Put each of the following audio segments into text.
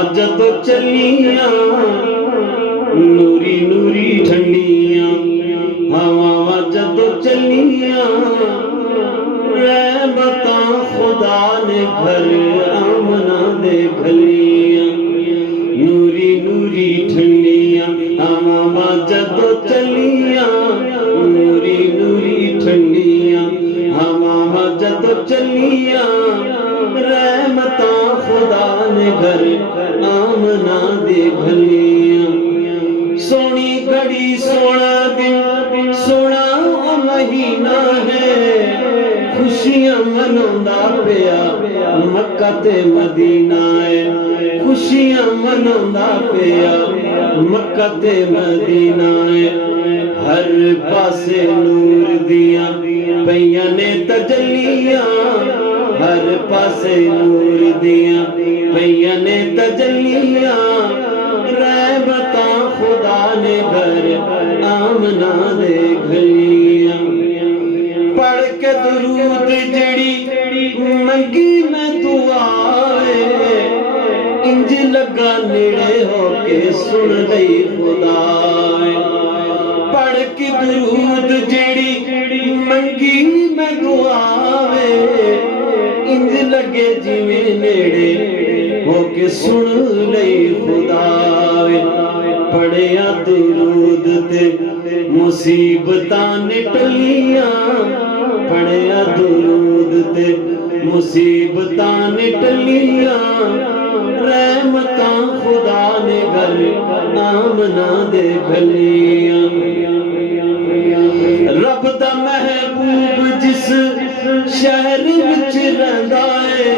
ہواواں جدوں چلیاں نوری نوری ٹھنڈیاں ہواواں جدوں چلیاں رحمتاں خدا نے گھر آمنہ دے گھلیاں نوری نوری ٹھنڈیاں ہواواں جدوں چلیاں نوری نوری ٹھنڈیاں ہواواں جدوں چلیاں رحمتاں خدا نے گھر آمنہ دے گھلیاں سونی گھڑی سونا دن سونا او مہینہ ہے خوشیاں مناوندا پیا مکہ تے مدینہ ہے خوشیاں مناوندا پیا مکہ تے مدینہ ہے ہر پاسے نور دیاں پیاں نے تجلیاں ہر پاسے نور دیاں پیاں نے تجلیاں رحمتاں خدا نے گھر آمنہ دے گھلیاں پڑھ کے درود جڑی منگی میں دعائے انج لگا نیڑے ہو کے سن لئی خدا پڑھ کے درود جڑی منگی میں دعائے انج لگے جویں نیڑے ہو کے سن لئی خدا پڑھیا درود تے مصیبتاں نے ٹلیاں پڑھیا درود تے مصیبتاں نے ٹلیاں رحمتاں خدا نے گھر آمنہ دے گھلیاں رب دا محبوب جس شہر وچ رہندا ہے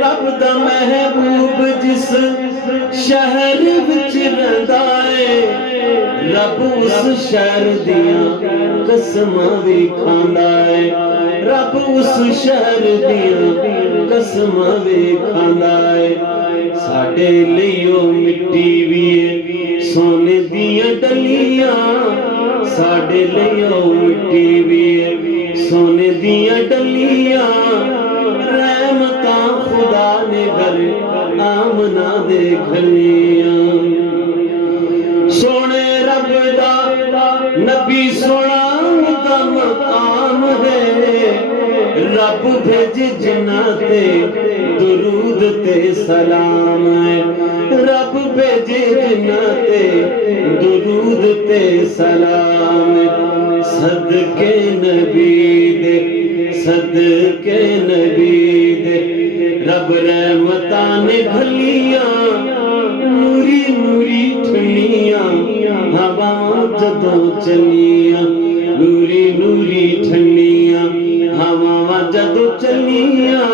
رب دا محبوب جس شہر وچ رہندا ہے رب اس شہر دیاں قسماں بھی کھاندا ہے رب اس شہر دیاں قسماں بھی کھاندا ہے ساڈے لئی او مٹی وی ہے سونے دیاں ڈلیاں ساڈے لئی او مٹی وی ہے سونے دیاں ڈلیاں رحمتاں خدا نے گھر آمنہ دے گھلیاں سونے رب دا نبی سونا دا مقام ہے رب بھیج جنہ تے درود تے سلام ہے رب بھیج جنہ تے درود تے سلام ہے صدقے نبی دے صدقے نبی دے رب رحمتاں نے گھلیاں نوری نوری ٹھنڈیاں ہواواں جدوں چلیاں نوری نوری ٹھنڈیاں ہواواں جدوں چلیاں